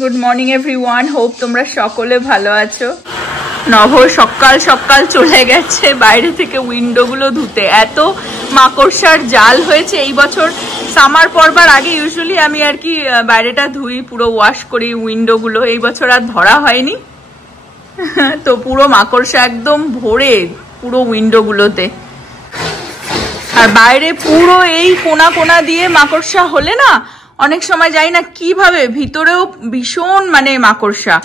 Good morning everyone, hope তোমরা সকলে ভালো আছো। নভ সকাল সকাল চলে গেছে বাইরে থেকে উইন্ডোগুলো ধুতে। এত মাকড়সার জাল হয়েছে এই বছর। সামার পড়বার আগে ইউজুয়ালি আমি আর কি বাইরেটা ধুই, পুরো ওয়াশ করি উইন্ডোগুলো। এই বছর আর ধরা হয়নি, তো পুরো মাকড়সা একদম ভরে পুরো উইন্ডোগুলোতে। আর বাইরে পুরো এই কোনা কোনা দিয়ে মাকড়সা হলে না অনেক সময় যাই না কিভাবে, ভিতরেও ভীষণ মানে মাকড়সা।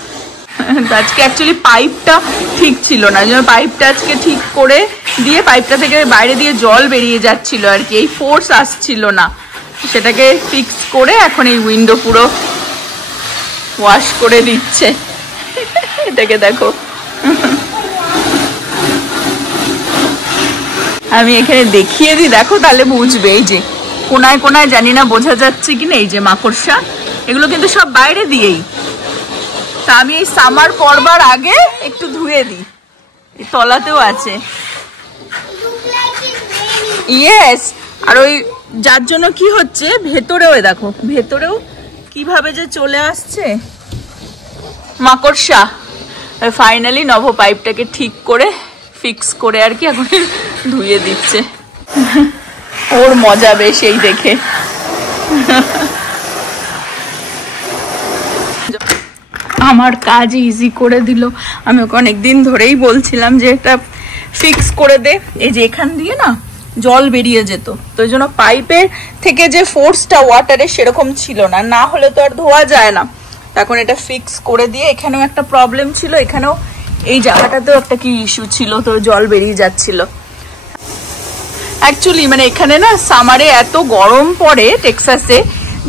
আজকে অ্যাকচুয়ালি পাইপটা ঠিক ছিল না, যেন পাইপটা আজকে ঠিক করে দিয়ে পাইপটা থেকে বাইরে দিয়ে জল বেরিয়ে যাচ্ছিল আর কি, এই ফোর্স আসছিল না। সেটাকে ফিক্স করে এখন এই উইন্ডো পুরো ওয়াশ করে দিচ্ছে। এটাকে দেখো, আমি এখানে দেখিয়ে দিই, দেখো তাহলে বুঝবে। এই যে কোনায় কোনায় জানি না বোঝা যাচ্ছে কিনা, এই যে মাকড়সা, এগুলো কিন্তু সব বাইরে দিয়েই। তা আমি এই সামার পড়বার আগে একটু ধুয়ে দিই। এই তলাতেও আছে, ইয়েস। আর ওই যার জন্য কি হচ্ছে ভেতরেও, দেখো ভেতরেও কিভাবে যে চলে আসছে মাকড়সা। ফাইনালি নভ পাইপটাকে ঠিক করে ফিক্স করে আর কি এখন ধুয়ে দিচ্ছে। ওর মজা বেশ এই দেখে। আমার কাজ ইজি করে দিল। আমি ওকে অনেকদিন ধরেই বলছিলাম যে এটা ফিক্স করে দে। এই যে এখান দিয়ে না জল বেরিয়ে যেত, তো এই জন্য পাইপের থেকে যে ফোর্সটা ওয়াটারে সেরকম ছিল না, না হলে তো আর ধোয়া যায় না। এখন এটা ফিক্স করে দিয়ে, এখানেও একটা প্রবলেম ছিল, এখানেও এই জায়গাটাতেও একটা কি ইস্যু ছিল, তো জল বেরিয়ে যাচ্ছিল। অ্যাকচুয়ালি মানে এখানে না সামারে এত গরম পড়ে টেক্সাসে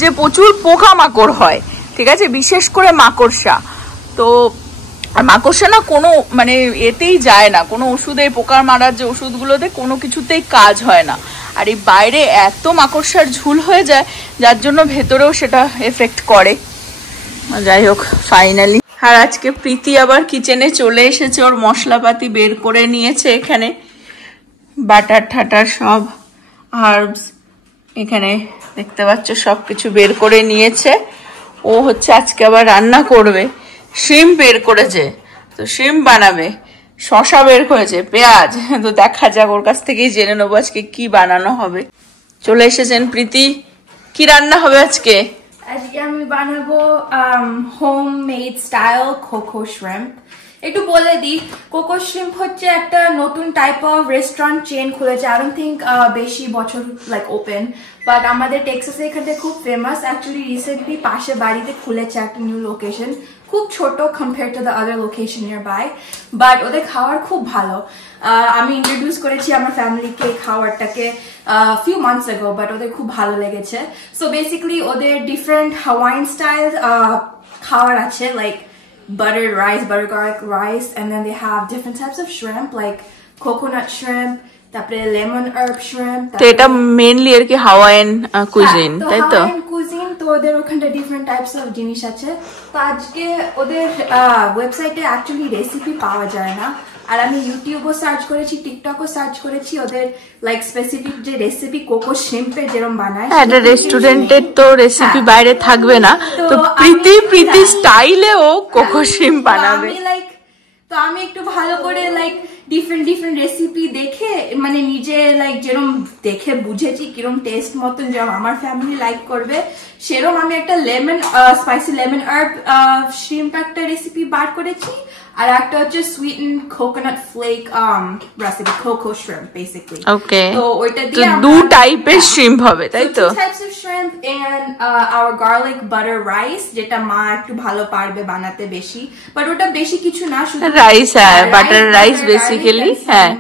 যে প্রচুর পোকামাকড় হয়, ঠিক আছে, বিশেষ করে মাকড়সা। তো মাকড়সা না কোনো মানে এতেই যায় না, কোনো ওষুধে পোকা মারার যে ওষুধগুলোতে কোনো কিছুতেই কাজ হয় না। আর এই বাইরে এত মাকড়সার ঝুল হয়ে যায় যার জন্য ভেতরেও সেটা এফেক্ট করে। যাই হোক ফাইনালি। আর আজকে প্রীতি আবার কিচেনে চলে এসেছে, ওর মশলাপাতি বের করে নিয়েছে, এখানে বাটার ঠাটার সব হার্বস এখানে দেখতে পাচ্ছ সব কিছু বের করে নিয়েছে। ও হচ্ছে আজকে আবার রান্না করবে, শিম বের করেছে, তো শিম বানাবে। শশা বের করেছে, পেঁয়াজ, তো দেখা যাক ওর কাছ থেকেই জেনে নেবো আজকে কি বানানো হবে। চলে এসেছেন প্রীতি, কি রান্না হবে আজকে? আজকে আমি বানাবো home made style cocoa shrimp. একটু বলে দিই, কোকো শ্রিম্প হচ্ছে একটা নতুন টাইপ অফ রেস্টুরেন্ট চেন খুলেছে। আই ডোন্ট থিঙ্ক বেশি বছর লাইক ওপেন, বাট আমাদের টেক্সাসে এখানে খুব ফেমাস। অ্যাকচুয়ালি রিসেন্টলি পাশে বাড়িতে খুলেছে একটা নিউ লোকেশন, খুব ছোট compare to the other location near by, but ওদের খাওয়ার খুব ভালো। আমি ইন্ট্রোডিউস করেছি আমার ফ্যামিলিকে খাওয়ারটাকে few months ago, but ওদের খুব ভালো লেগেছে। সো বেসিক্যালি ওদের ডিফারেন্ট হাওয়াইয়ান স্টাইল খাওয়ার আছে, like butter rice, butter garlic rice, and then they have different types of shrimp like coconut shrimp, তারপরে lemon herb shrimp। তো এটা মেইনলি আর কি হাওয়াইয়ান কুইজিন, তাই তো? হাওয়াইয়ান কুইজিন, তো ওদের ওখানে ডিফারেন্ট টাইপস অফ জিনিস আছে। তো আজকে ওদের ওয়েবসাইটে অ্যাকচুয়ালি রেসিপি পাওয়া যায় না, আর আমি ইউটিউবও সার্চ করেছি, টিকটকও সার্চ করেছি, ওদের লাইক স্পেসিফিক যে রেসিপি কোকো শ্রিম্পের যেরকম বানায়, একটা রেস্টুরেন্টের তো রেসিপি বাইরে থাকবে না, তো প্রীতি স্টাইলে ও কোকো শ্রিম্প বানাবে। তো আমি একটু ভালো করে লাইক ডিফারেন্ট রেসিপি দেখে, মানে নিজে লাইক যেরকম দেখে বুঝেছি কিরম টেস্ট মতন যেরকম আমার ফ্যামিলি লাইক করবে সেরকম আমি একটা স্পাইসি লেমন হার্ব শ্রিম্প একটা রেসিপি বার করেছি, আর একটা হচ্ছে sweeten coconut flake recipe, coco shrimp basically. Okay, তো ওইটা দিয়ে দু টাইপের শ্রিম্প হবে, তাই তো? two types of shrimp and our garlic butter rice, যেটা মা একটু ভালো পারবে বানাতে বেশি, বাট ওটা বেশি কিছু না, শুধু রাইস। হ্যাঁ, বাটার রাইস বেসিক্যালি। হ্যাঁ,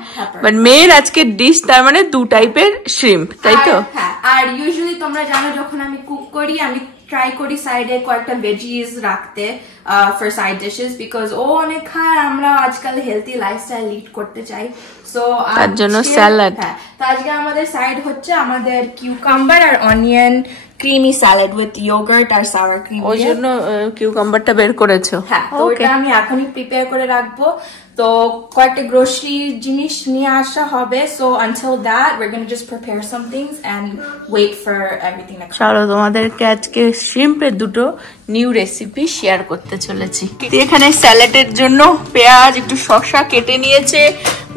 বাট মেয়ের আজকে ডিশ তার মানে দু টাইপের শ্রিম্প, তাই তো? হ্যাঁ, আর ইউজুয়ালি তোমরা জানো যখন আমি কুক করি আমি ট্রাই করি সাইডে কয়েকটা ভেজিস রাখতে ফর সাইড ডিশেস, বিকজ ও অনেক খায়, আমরা আজকাল হেলথি লাইফস্টাইল লিড করতে চাই, সো তার জন্য স্যালাড। হ্যাঁ, তো আজকে আমাদের সাইড হচ্ছে আমাদের কিউকাম্বার আর onion creamy salad with yogurt আর sour cream ওই জন্য কিউকাম্বারটা বের করেছো? হ্যাঁ, তো এটা আমি এখনই প্রিপেয়ার করে রাখবো। তো কয়েকটা গ্রোসারি জিনিস নিয়ে আসা হবে, so until that we're going to just prepare some things and wait for everything to come. চলো তোমাদেরকে আজকে শ্রিম্পের দুটো নিউ রেসিপি শেয়ার করতে চলেছি। এখানে স্যালাডের জন্য পেঁয়াজ, একটু শসা কেটে নিয়েছে,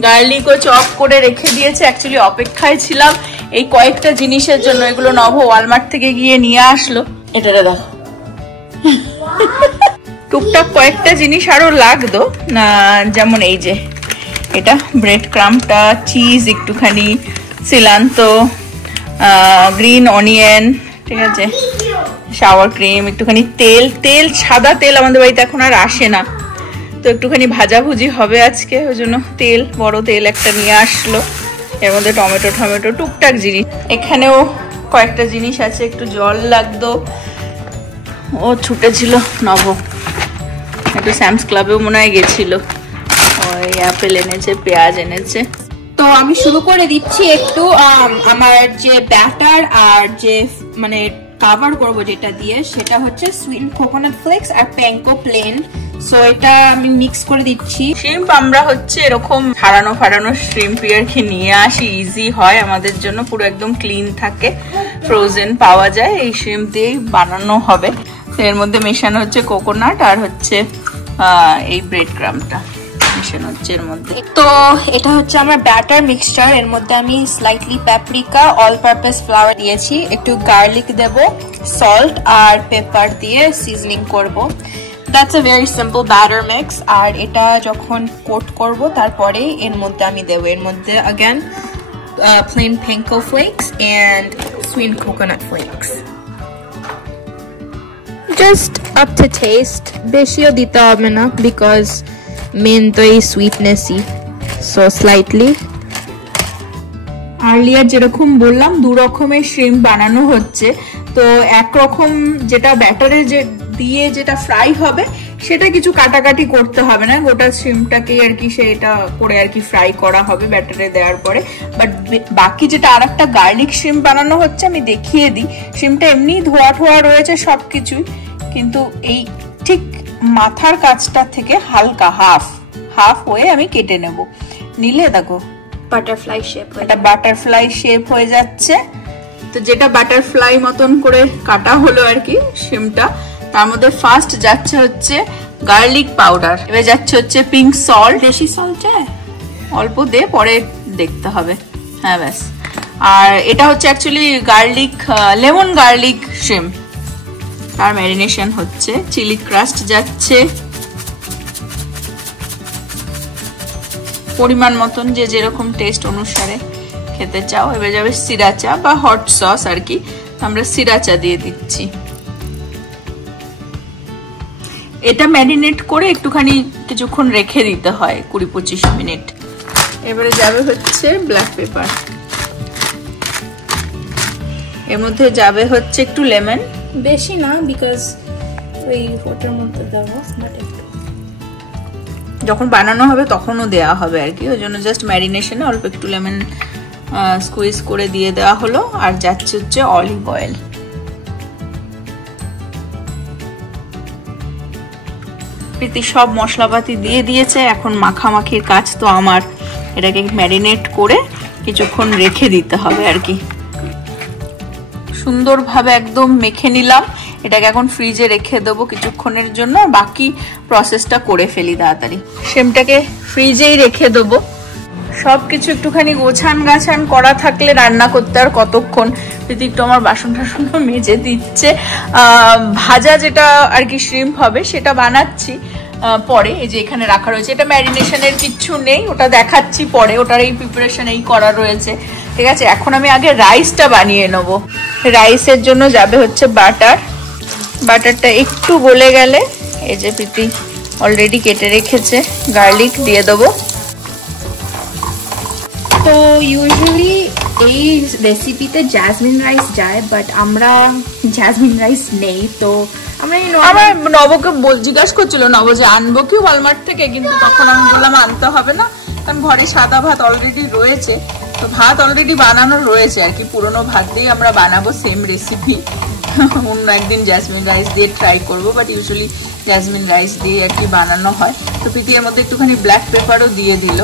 গার্লিকও চপ করে রেখে দিয়েছে। অ্যাকচুয়ালি অপেক্ষায় ছিলাম এই কয়েকটা জিনিসের জন্য, এগুলো নভ ওয়ালমার্ট থেকে গিয়ে নিয়ে আসলো। এটা দেখো, টুকটাক কয়েকটা জিনিস আরো লাগতো না, যেমন এই যে এটা ব্রেড ক্রাম্পটা, চিজ একটুখানি, সিলান্তো, গ্রিন অনিয়ন, ঠিক আছে, শাওয়ার ক্রিম, একটুখানি তেল। সাদা তেল আমাদের বাড়িতে এখন আর আসে না, তো একটুখানি ভাজাভুজি হবে আজকে, ওই জন্য তেল, বড় তেল একটা নিয়ে আসলো। এর মধ্যে টমেটো টুকটাক জিনিস। এখানেও কয়েকটা জিনিস আছে, একটু জল লাগতো, ও ছুটেছিল নব, একটু স্যামস ক্লাবেও মনে হয় গেছিল, ওই অ্যাপেল এনেছে, পেঁয়াজ এনেছে। তো আমি শুরু করে দিচ্ছি একটু আমার যে ব্যাটার আর যে মানে কভার করব যেটা দিয়ে, সেটা হচ্ছে সুইট কোকোনাট ফ্লেক্স আর প্যানকো প্লেন। সো এটা আমি মিক্স করে দিচ্ছি। শ্রিম্প আমরা হচ্ছে এরকম ফাড়ানো শ্রিম্পই আর কি নিয়ে আসি, ইজি হয় আমাদের জন্য, পুরো একদম ক্লিন থাকে, ফ্রোজেন পাওয়া যায়। এই শ্রিম্প দিয়েই বানানো হবে। এর মধ্যে মেশানো হচ্ছে কোকোনাট আর হচ্ছে এই ব্রেড ক্রাম্পটা মেশানো হচ্ছে এর মধ্যে। তো এটা হচ্ছে আমার ব্যাটার মিক্সচার। এর মধ্যে আমি slightly paprika, all purpose flour দিয়েছি, একটু গার্লিক দেব, সল্ট আর পেপার দিয়ে সিজনিং করব। That's a very simple batter mix. আর এটা যখন কোট করব তারপরে এর মধ্যে আমি দেব, এর মধ্যে again plain panko flakes and sweet coconut flakes. Just up to taste. বেশিও দিতে হবে না because মেন তো এই সুইটনেসই, সো স্লাইটলি। আর্লিয়ার যেরকম বললাম, দু রকমের শ্রিম্প বানানো হচ্ছে। তো একরকম যেটা ব্যাটারে যে দিয়ে যেটা ফ্রাই হবে, সেটা কিছু কাটাকাটি করতে হবে না, গোটা শ্রিম্পটাকে আর কি সেটা করে আর কি ফ্রাই করা হবে ব্যাটারে দেওয়ার পরে। বাট বাকি যেটা আর একটা গার্লিক শ্রিম্প বানানো হচ্ছে, আমি দেখিয়ে দিই। শ্রিম্পটা এমনি ধোয়া রয়েছে সবকিছুই, কিন্তু এই ঠিক মাথার কাছটা থেকে হালকা হাফ হয়ে আমি কেটে নেব। নিলে দেখো বাটারফ্লাই শেপ, এটা বাটারফ্লাই শেপ হয়ে যাচ্ছে। তো যেটা বাটারফ্লাই মতন করে কাটা হলো আর কি শ্রিম্পটা, তার মধ্যে ফার্স্ট যাচ্ছে হচ্ছে গার্লিক পাউডার, এবার যাচ্ছে হচ্ছে পিঙ্ক সল্ট। বেশি সল্ট অল্প দে, পরে দেখতে হবে। হ্যাঁ ব্যাস। আর এটা হচ্ছে actually garlic, lemon garlic shrimp, আর ম্যারিনেশন হচ্ছে। চিলি ক্রাস্ট যাচ্ছে পরিমাণ মতন, যে যেরকম টেস্ট অনুসারে খেতে চাও। এবার যাবে সিরাচা বা হট সস আর কি, আমরা সিরাচা দিয়ে দিচ্ছি। এটা ম্যারিনেট করে একটুখানি কিছুক্ষণ রেখে দিতে হয়, 20-25 মিনিট। এবারে যাবে হচ্ছে ব্ল্যাক পেপার, এর মধ্যে যাবে হচ্ছে একটু লেমন, বেশি না বিকজ ওই ওটার মধ্যে দেওয়া, যখন বানানো হবে তখনও দেওয়া হবে আর কি, ওই জন্য জাস্ট ম্যারিনেশনে অল্প একটু লেমন স্কুইজ করে দিয়ে দেওয়া হলো। আর যাচ্ছে হচ্ছে অলিভ অয়েল। প্রীতি সব মশলাপাতি দিয়ে দিয়েছে, এখন মাখামাখির কাজ তো আমার। এটাকে ম্যারিনেট করে কিছুক্ষণ রেখে দিতে হবে আর কি। সুন্দরভাবে একদম মেখে নিলাম, এটাকে এখন ফ্রিজে রেখে দেবো কিছুক্ষণের জন্য, বাকি প্রসেসটা করে ফেলি তাড়াতাড়ি। শ্রিম্পটাকে ফ্রিজেই রেখে দেবো। সবকিছু একটুখানি গোছান করা থাকলে রান্না করতে আর কতক্ষণ। যদি একটু আমার বাসন টাসন মেজে দিচ্ছে। ভাজা যেটা আর কি শ্রিম্প হবে সেটা বানাচ্ছি পরে। এই যে এখানে রাখা রয়েছে, এটা ম্যারিনেশনের কিচ্ছু নেই, ওটা দেখাচ্ছি পরে, ওটার এই প্রিপারেশন এই করা রয়েছে, ঠিক আছে। এখন আমি আগে রাইসটা বানিয়ে নেবো। রাইসের জন্য যাবে হচ্ছে বাটারটা একটু গলে গেলে, এই যে প্রীতি অলরেডি কেটে রেখেছে গার্লিক দিয়ে দেবো। তো ইউজুয়ালি এই রেসিপিতে জ্যাসমিন রাইস যায়, বাট আমরা জ্যাসমিন রাইস নেই, তো আমার নবকে জিজ্ঞাসা করছিল নব যে আনবো কি ওয়ালমার্ট থেকে, কিন্তু তখন আমি বললাম আনতে হবে না, কারণ ঘরে সাদা ভাত অলরেডি রয়েছে, তো ভাত অলরেডি বানানো রয়েছে আর কি, পুরোনো ভাত দিয়ে আমরা বানাবো সেম রেসিপি। অন্য একদিন জেসমিন রাইস দিয়ে ট্রাই করবো, বাট ইউজুয়ালি জেসমিন রাইস দিয়ে আর কি বানানো হয়। তো প্রীতি এর মধ্যে একটুখানি ব্ল্যাক পেপারও দিয়ে দিল,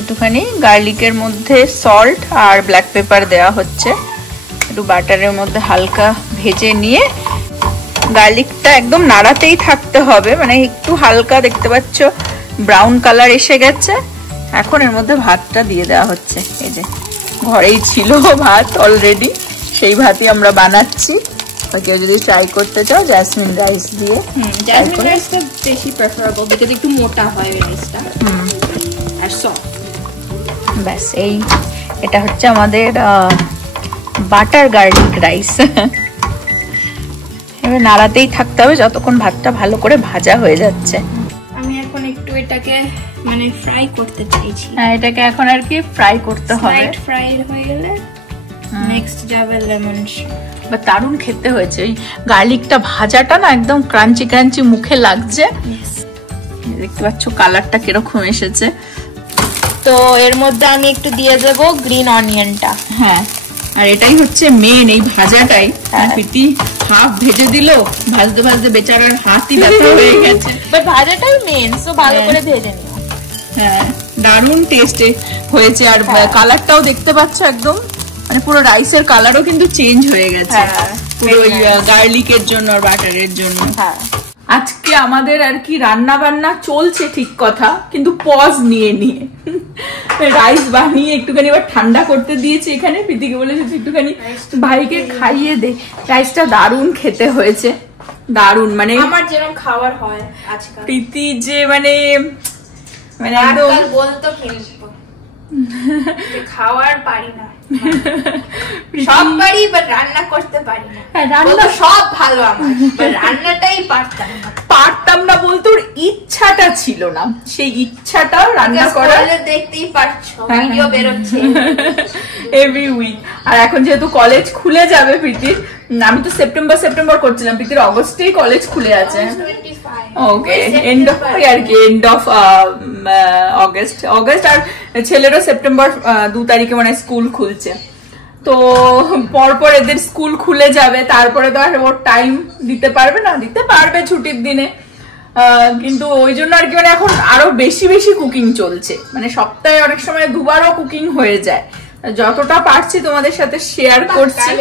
একটুখানি গার্লিকের মধ্যে সল্ট আর ব্ল্যাক পেপার দেওয়া হচ্ছে। একটু বাটারের মধ্যে হালকা ভেজে নিয়ে গার্লিকটা একদম নাড়াতেই থাকতে হবে, মানে একটু হালকা দেখতে পাচ্ছ ব্রাউন কালার এসে গেছে। এখন এর মধ্যে ভাতটা দিয়ে দেওয়া হচ্ছে, এই যে ঘরেই ছিল ভাত অলরেডি, সেই ভাতই আমরা বানাচ্ছি। কেউ যদি ট্রাই করতে চাও জেসমিন রাইস দিয়ে, জেসমিন রাইসটা বেশি প্রেফারেবল বিকজ একটু মোটা হয় রাইসটা আর সফট। ব্যাস এই এটা হচ্ছে আমাদের বাটার গার্লিক রাইস। এবার নাড়াতেই থাকতে হবে যতক্ষণ ভাতটা ভালো করে ভাজা হয়ে যাচ্ছে। আমি এখন একটু এটাকে মানে ফ্রাই করতে চাইছি। হ্যাঁ, এটাকে এখন আর কি ফ্রাই করতে হবে। ফ্রাই হয়ে গেলে নেক্সট যাবে লেমন। বা দারুণ খেতে হয়েছে, ওই গার্লিকটা ভাজাটা না একদম ক্রাঞ্চি ক্রাঞ্চি মুখে লাগছে। দেখতে পাচ্ছ কালারটা কিরকম এসেছে। তো এর মধ্যে আমি একটু দিয়ে দেবো গ্রিন অনিয়নটা। হ্যাঁ, আর এটাই হচ্ছে মেন, এই ভাজাটাই। প্রীতি হাফ ভেজে দিল, ভাজতে ভাজতে বেচারার হাতই ব্যথা হয়ে গেছে। বাট ভাজাটাই মেন, সো ভালো করে ভেজে নিও। হ্যাঁ, দারুণ টেস্টে হয়েছে। আর কালারটাও দেখতে পাচ্ছ একদম, মানে পুরো রাইসের কালারও কিন্তু চেঞ্জ হয়ে গেছে পুরো ওই গার্লিকের জন্য আর বাটারের জন্য। আজকে আমাদের আর কি রান্না বান্না চলছে ঠিক কথা, কিন্তু পজ নিয়ে নিয়ে রাইস বানিয়ে একটুখানি এবার ঠান্ডা করতে দিয়েছি এখানে। প্রীতিকে বলেছি একটুখানি ভাইকে খাইয়ে দে। রাইসটা দারুণ খেতে হয়েছে, দারুণ, মানে আমার যেরকম খাবার হয় আজকাল। প্রীতি যে মানে মানে একদম বলতো খাওয়ার পারি না, সব পারি বাট রান্না করতে পারি না। রান্না সব ভালো আমার, রান্নাটাই পারতাম না বলতে ওর ইচ্ছাটা ছিল না, সেই ইচ্ছাটা রান্না করার দেখতেই পাচ্ছো ভিডিও বেরোচ্ছে এভরি উইক। আর এখন যেহেতু কলেজ খুলে যাবে প্রীতির, আমি তো সেপ্টেম্বর করছিলাম, প্রীতির অগস্টেই কলেজ খুলে আছে। ওকে, এন্ড অফ অগস্ট, আর ছেলেরও সেপ্টেম্বর 2 তারিখে মানে স্কুল খুলছে। তো পরপর এদের স্কুল খুলে যাবে, তারপরে তো আর ওর টাইম দিতে পারবে না, দিতে পারবে ছুটির দিনে, কিন্তু ওই জন্য আর কি মানে এখন আরো বেশি বেশি কুকিং চলছে, মানে সপ্তাহে অনেক সময় 2বারও কুকিং হয়ে যায়। যতটা পারছি তোমাদের সাথে শেয়ার করছি।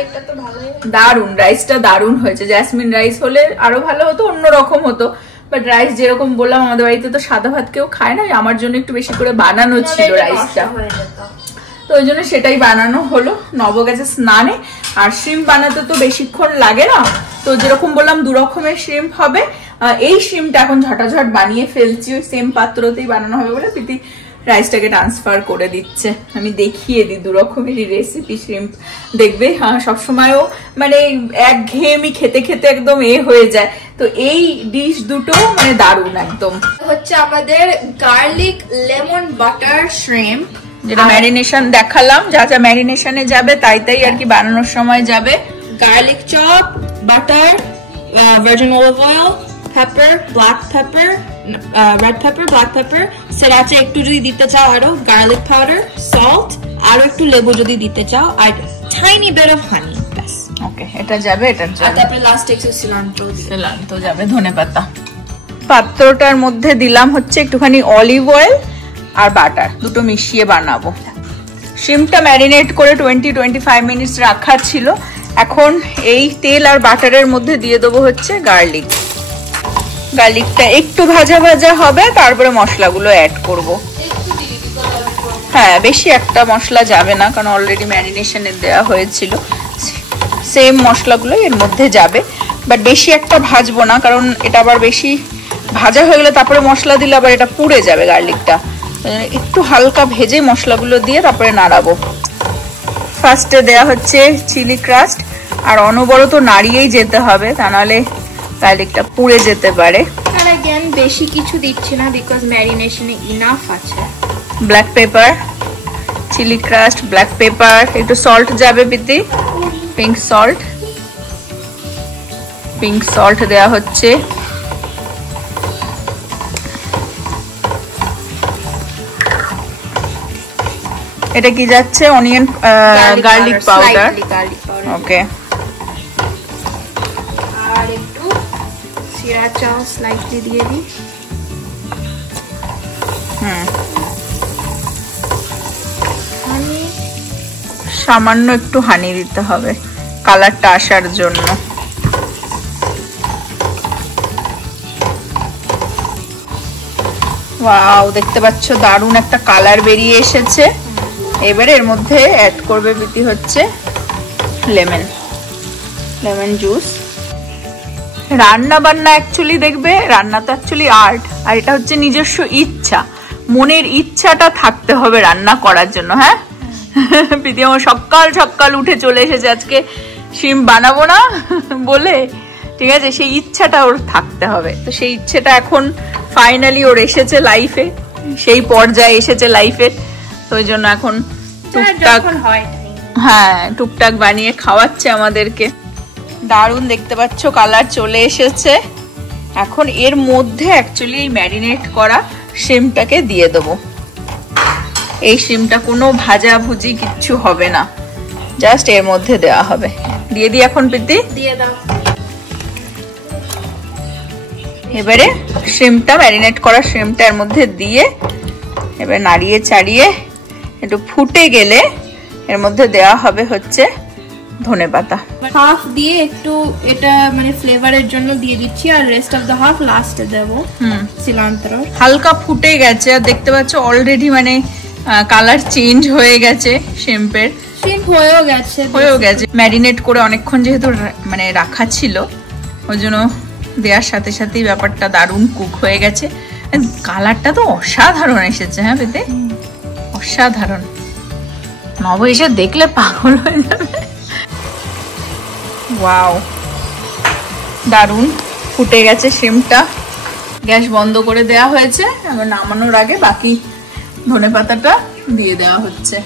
দারুন, রাইসটা দারুন হয়েছে। জেসমিন রাইস হলে আরো ভালো হতো, অন্যরকম হতো, বাট রাইস যেরকম বললাম আমাদের বাড়িতে তো সাদা ভাত কেউ খায় না, আমার জন্য একটু বেশি করে বানানো ছিল রাইসটা, তো ওই জন্য সেটাই বানানো হলো। নব গেছে স্নানে, আর শ্রিম্প বানাতে তো বেশিক্ষণ লাগে না, তো যেরকম বললাম 2 রকমের শ্রিম্প হবে। এই শ্রিম্পটা এখন ঝটাঝট বানিয়ে ফেলছি, ওই সেম পাত্রতেই বানানো হবে বলে প্রীতি রাইসটাকে ট্রান্সফার করে দিচ্ছে। আমি দেখিয়ে দিই 2 রকমেরই রেসিপি শ্রিম্প, দেখবে সবসময়ও মানে একঘেয়েমি খেতে খেতে একদম হয়ে যায়, তো এই ডিশ দুটো মানে দারুণ একদম। হচ্ছে আমাদের গার্লিক লেমন বাটার শ্রিম্প, যেটা ম্যারিনেশন দেখালাম, যা যা ম্যারিনেশনে যাবে তাই তাই আর কি বানানোর সময় যাবে। Garlic chop, butter, virgin olive oil, pepper, black pepper, red pepper, black pepper, সেরাচে একটু যদি দিতে চাও আরো, গার্লিক পাউডার, সল্ট, আরো একটু লেবু যদি দিতে চাও, আর টাইনি বিট অফ হানি। ব্যাস, ওকে, এটা যাবে, এটার জন্য। আর তারপরে লাস্ট একটু সিলান্ট্রো যাবে, ধনেপাতা। পাত্রটার মধ্যে দিলাম হচ্ছে একটুখানি অলিভ অয়েল আর বাটার, দুটো মিশিয়ে বানাবো। শ্রিম্পটা ম্যারিনেট করে 20-25 মিনিটস রাখা ছিল। এখন এই তেল আর বাটারের মধ্যে দিয়ে দেবো হচ্ছে গার্লিকটা একটু ভাজা ভাজা হবে, তারপরে মশলাগুলো অ্যাড করব। হ্যাঁ, বেশি একটা মশলা যাবে না, কারণ অলরেডি ম্যারিনেশনে দেওয়া হয়েছিল, সেম মশলাগুলো এর মধ্যে যাবে, বাট বেশি একটা ভাজবো না, কারণ এটা আবার বেশি ভাজা হয়ে গেলে তারপরে মশলা দিলে আবার এটা পুড়ে যাবে গার্লিকটা। একটু হালকা ভেজে মশলাগুলো দিয়ে তারপরে নাড়াবো। ফার্স্টে দেয়া হচ্ছে চিলি ক্রাস্ট, আর অনবরত নাড়িয়েই যেতে হবে, তা নাহলে গার্লিকটা পুড়ে যেতে পারে। আর अगेन বেশি কিছু দিচ্ছি না বিকজ ম্যারিনেশনে ইনাফ আছে। Black pepper, chilli crust, black pepper, একটু সল্ট যাবে প্রীতি, পিঙ্ক সল্ট দেয়া হচ্ছে। এটা কি যাচ্ছে? Onion garlic powder. ওকে। আর একটু sriracha স্লাইটলি দিয়ে দিই। সামান্য একটু হানি দিতে হবে কালারটা আসার জন্য। ওয়াও, দেখতে পাচ্ছ দারুণ একটা কালার বেরিয়ে এসেছে। এবারে এর মধ্যে অ্যাড করবে প্রীতি হচ্ছে লেমন জুস। রান্না বান্না অ্যাকচুয়ালি দেখবে, রান্না তো অ্যাকচুয়ালি আর্ট, আর এটা হচ্ছে নিজস্ব ইচ্ছা, মনের ইচ্ছাটা থাকতে হবে রান্না করার জন্য। হ্যাঁ, প্রীতি আমার সকাল সকাল উঠে চলে এসেছে আজকে শিম বানাবো না বলে, ঠিক আছে, সেই ইচ্ছাটা ওর থাকতে হবে। তো সেই ইচ্ছেটা এখন ফাইনালি ওর এসেছে লাইফে, সেই পর্যায়ে এসেছে লাইফের। তো ওই জন্য এখন টুকটাক, হ্যাঁ, টুকটাক বানিয়ে খাওয়াচ্ছে আমাদেরকে। দারুণ দেখতে পাচ্ছ কালার চলে এসেছে। এখন এর মধ্যে অ্যাকচুয়ালি এই ম্যারিনেট করা শিমটাকে দিয়ে দেবো। এই শিমটা কোনো ভাজা ভুজি কিচ্ছু হবে না, জাস্ট এর মধ্যে দেওয়া হবে। দিয়ে দিই এখন প্রীতি? দিয়ে দাও। এবারে শিমটা, ম্যারিনেট করা শিমটা এর মধ্যে দিয়ে এবার নাড়িয়ে চাড়িয়ে একটু ফুটে গেলে এর মধ্যে দেওয়া হবে হচ্ছে ধনেপাতা। হাফ দিয়ে একটু এটা মানে ফ্লেভারের জন্য দিয়ে দিচ্ছি, আর রেস্ট অফ দ্য হাফ লাস্টে দেব। সিলান্ত্র হালকা ফুটে গেছে, আর দেখতে পাচ্ছ অলরেডি মানে কালার চেঞ্জ হয়ে গেছে শিম্পের। শিম্প হয়েও গেছে। ম্যারিনেট করে অনেকক্ষণ যেহেতু মানে রাখা ছিল, ওই জন্য দেওয়ার সাথে সাথেই ব্যাপারটা দারুণ কুক হয়ে গেছে। কালারটা তো অসাধারণ এসেছে। হ্যাঁ পেতে, অসাধারণ। নব এসে দেখলে পাগল হয়ে যাবে। ওয়াও, দারুণ ফুটে গেছে শিমটা। গ্যাস বন্ধ করে দেওয়া হয়েছে। এবার নামানোর আগে বাকি ধনেপাতাটা দিয়ে দেওয়া হচ্ছে।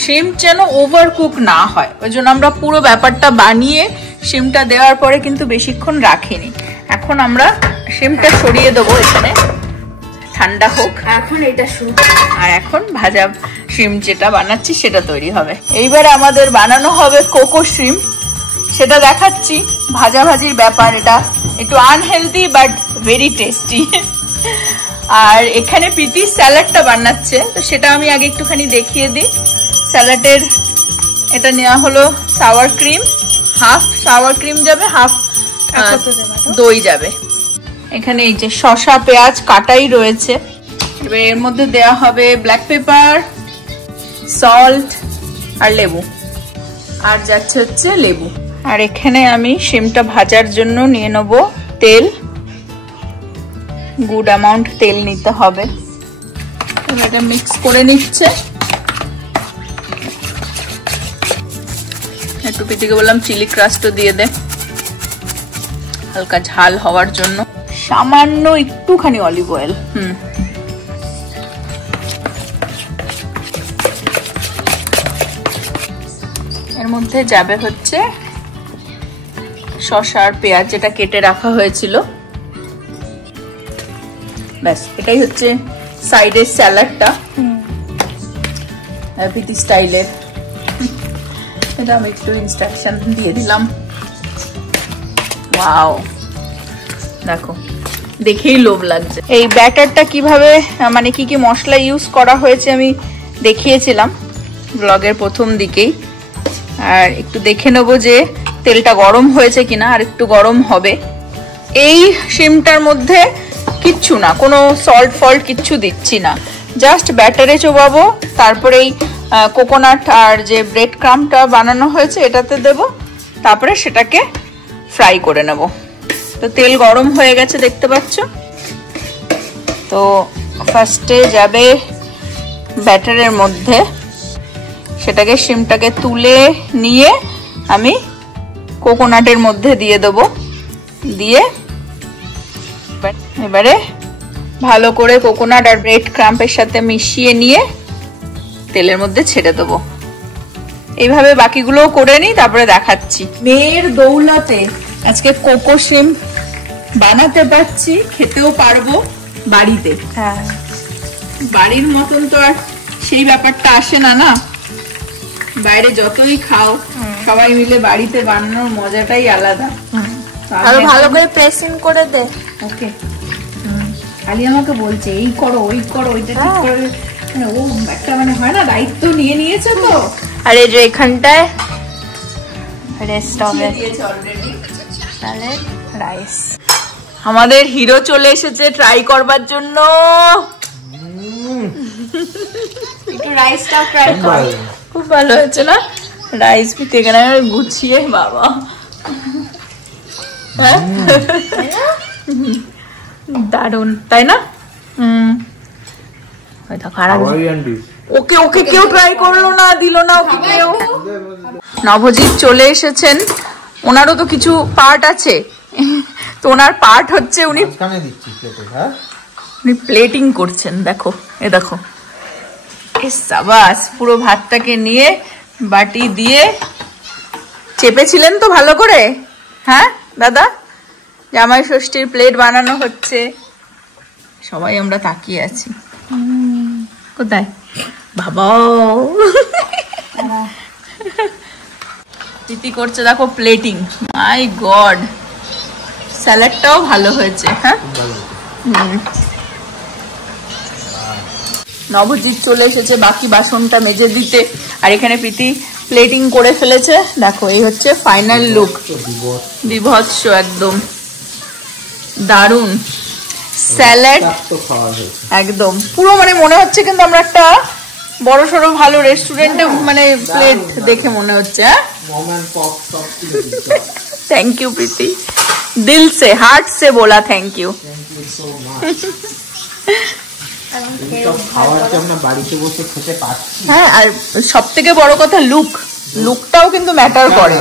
শিম যেন ওভার কুক না হয়, ওই জন্য আমরা পুরো ব্যাপারটা বানিয়ে শিমটা দেওয়ার পরে কিন্তু বেশিক্ষণ রাখিনি। এখন আমরা শিমটা সরিয়ে দেবো এখানে, ঠান্ডা হোক। এখন এটা শুরু, আর এখন ভাজা শিম যেটা বানাচ্ছি সেটা তৈরি হবে। এইবার আমাদের বানানো হবে কোকো শিম, সেটা দেখাচ্ছি। ভাজাভাজির ব্যাপার, এটা একটু আনহেলদি বাট ভেরি টেস্টি। আর এখানে প্রীতি স্যালাডটা বানাচ্ছে, তো সেটা আমি আগে একটুখানি দেখিয়ে দিই। স্যালাডের এটা নেওয়া হলো sour cream, half sour cream যাবে, হাফ দই যাবে। এখানে এই যে শসা পেঁয়াজ কাটাই রয়েছে। এবার এর মধ্যে দেওয়া হবে ব্ল্যাক পেপার, সল্ট আর লেবু, আর যাচ্ছে হচ্ছে লেবু। আর এখানে আমি শিমটা ভাজার জন্য নিয়ে নেব তেল, গুড অ্যামাউন্ট তেল নিতে হবে। এটা মিক্স করে নিচ্ছে। একটু প্রীতিকে বললাম চিলি ক্রাস্টও দিয়ে দে, হালকা ঝাল হওয়ার জন্য। সামান্য একটুখানি অলিভ অয়েল। এর মধ্যে যাবে হচ্ছে শসা আর পেঁয়াজ যেটা কেটে রাখা হয়েছিল। ব্যাস, এটাই হচ্ছে সাইডের স্যালাডটা প্রীতি স্টাইলের। এটা আমি একটু ইনস্ট্রাকশন দিয়ে দিলাম। ওয়াও, দেখো দেখেই লোভ লাগছে। এই ব্যাটারটা কিভাবে মানে কি কি মশলা ইউজ করা হয়েছে আমি দেখিয়েছিলাম ব্লগের প্রথম দিকেই। আর একটু দেখে নেবো যে তেলটা গরম হয়েছে কিনা, আর একটু গরম হবে। এই শিমটার মধ্যে কিচ্ছু না, কোনো সল্ট ফল্ট কিচ্ছু দিচ্ছি না, জাস্ট ব্যাটারে চোবাবো, তারপরে এই কোকোনাট আর যে ব্রেড ক্রাম্পটা বানানো হয়েছে এটাতে দেব, তারপরে সেটাকে ফ্রাই করে নেব। তো তেল গরম হয়ে গেছে দেখতে পাচ্ছ। তো ফার্স্টে যাবে ব্যাটারের মধ্যে, সেটাকে শিমটাকে তুলে নিয়ে আমি কোকোনাটের মধ্যে দিয়ে দেব। দিয়ে এবারে ভালো করে কোকোনাট আর ব্রেড ক্রাম্পের সাথে মিশিয়ে নিয়ে তেলের মধ্যে ছেড়ে দেবো। এইভাবে বাকিগুলোও করে নিই, তারপরে দেখাচ্ছি। মেয়ের দৌলতে আজকে কোকো শিম বানাতে পারছি, খেতেও পারবো বাড়িতে। হ্যাঁ, বাড়ির মতন তো আর সেই ব্যাপারটা আসে না না, বাইরে যতই খাও সবাই মিলে বাড়িতে বানানোর মজাটাই আলাদা। আরো ভালো করে প্রেসিং করে দে। ওকে, খালি আমাকে বলছে এই করো ওই করো ওইটা ঠিক করে, মানে ও একটা মানে হয় না দায়িত্ব নিয়ে নিয়েছে তো। আর এই যে এখানটায় রেস্ট হবে অলরেডি স্যালাড রাইস। আমাদের হিরো চলে এসেছে ট্রাই করবার জন্য। একটু রাইসটা ট্রাই কর। খুব ভালো হয়েছে না রাইস? পিঠে কেন গুছিয়ে বাবা, দারুন তাই না? ওকে ওকে কেউ ট্রাই করলো না, দিল না ওকে কেউ। নবজিৎ চলে এসেছেন, ওনারও তো কিছু পার্ট আছে, তো ওনার পার্ট হচ্ছে উনি প্লেটিং করছেন। দেখো এ দেখো, সাবাস, পুরো ভাতটাকে নিয়ে বাটি দিয়ে চেপেছিলেন তো ভালো করে। হ্যাঁ দাদা, জামাই ষষ্ঠীর প্লেট বানানো হচ্ছে, সবাই আমরা তাকিয়ে আছি। কোথায় বাবা দিদি করছে দেখো প্লেটিং। মাই গড, স্যালাডটাও ভালো হয়েছে। হ্যাঁ, নবজিৎ চলে এসেছে বাকি বাসনটা মেজে দিতে, আর এখানে প্রীতি প্লেটিং করে ফেলেছে। দেখো এই হচ্ছে ফাইনাল লুক, বিভৎস একদম দারুন স্যালাড একদম পুরো, মানে মনে হচ্ছে কিন্তু আমরা একটা বড় সড়ো ভালো রেস্টুরেন্টে মানে প্লেট দেখে মনে হচ্ছে। থ্যাংক ইউ প্রীতি, দিল সে হার্ট সে बोला থ্যাংক ইউ। হ্যাঁ, আর সব থেকে বড় কথা লুকটাও কিন্তু ম্যাটার করে।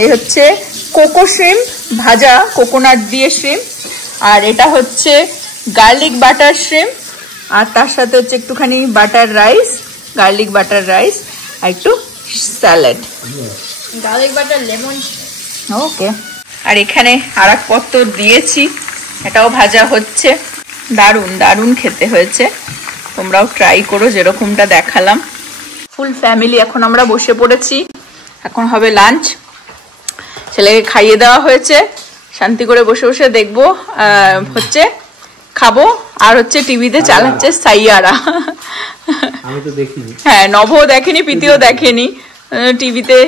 এই হচ্ছে কোকো শ্রিম্প ভাজা, কোকোনাট দিয়ে শ্রিম্প, আর এটা হচ্ছে গার্লিক বাটার শ্রিম্প, আর তার সাথে হচ্ছে একটুখানি butter rice, garlic butter rice, আর একটু salad, garlic butter lemon. Okay, আর এখানে আর এক পত্র দিয়েছি, এটাও ভাজা হচ্ছে। দারুন দারুন খেতে হয়েছে, তোমরাও ট্রাই করো যেরকমটা দেখালাম। ফুল ফ্যামিলি এখন আমরা বসে পড়েছি, এখন হবে লাঞ্চ। ছেলেকে খাইয়ে দেওয়া হয়েছে, শান্তি করে বসে বসে দেখবো, হচ্ছে খাবো, আর হচ্ছে টিভিতে চালাচ্ছে সাইয়ারা। হ্যাঁ, নভও দেখেনি, প্রীতিও দেখেনি, টিভিতে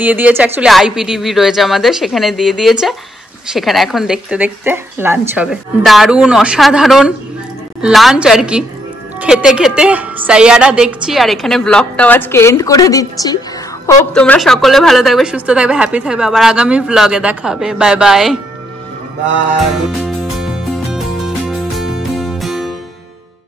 দিয়ে দিয়েছে। অ্যাকচুয়ালি IPTV রয়েছে আমাদের, সেখানে দিয়ে দিয়েছে, সেখানে এখন দেখতে দেখতে লাঞ্চ হবে। দারুণ অসাধারণ লাঞ্চ আর কি, খেতে খেতে সাইয়ারা দেখছি, আর এখানে ব্লগটাও আজকে এন্ড করে দিচ্ছি। হোপ তোমরা সকলে ভালো থাকবে, সুস্থ থাকবে, হ্যাপি থাকবে। আবার আগামী ব্লগে দেখা হবে। Bye bye.